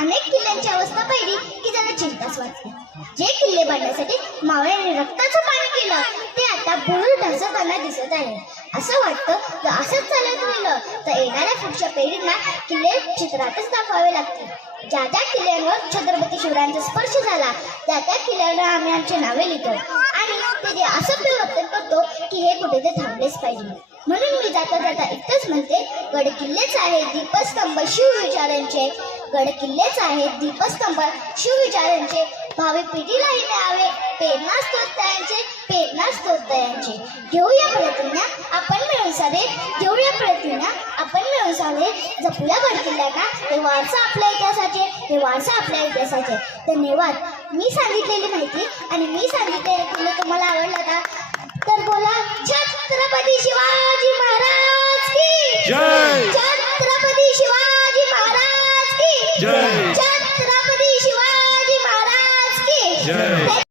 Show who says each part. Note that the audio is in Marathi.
Speaker 1: अनेक किल्ल्यांची अवस्था पाहिली की त्यांना चिंताच वाटते. जे किल्ले बांधण्यासाठी मावळ्याने रक्ताचं पाणी केलं ते आता बुडून ढासताना दिसत आहे. असं वाटतं की असंच चालत राहिलं तर येणाऱ्या पुढच्या पिढींना किल्ले चित्रातच दाखवावे लागतील. ज्या त्या किल्ल्यांवर छत्रपती शिवरायांचा स्पर्श झाला त्या त्या किल्ल्यावर आम्ही आमची नावे लिहितो. आणि ते जे असं परिवर्तन करतो की हे कुठे ते थांबलेच पाहिजे. म्हणून मी जाता जाता इतकंच म्हणते गड किल्लेच आहे दीपस्तंभ शिवविचारांचे गड किल्लेच आहेत. दीपस्तंभ शिवविचारांचे भावी पिढीलाही मिळावे. प्रेरणा स्तोत्रांचे प्रेरणा स्तोत्रांचे घेऊया प्रतिज्ञा आपण मिळून सारे घेऊया प्रतिज्ञा आपण मिळून सारे जपूया गड किल्ल्यांना हे वारसा आपल्या इतिहासाचे हे वारसा आपल्या इतिहासाचे. धन्यवाद. मी सांगितलेली माहिती आणि मी सांगितलेलं तुला तुम्हाला आवडलं का
Speaker 2: জয়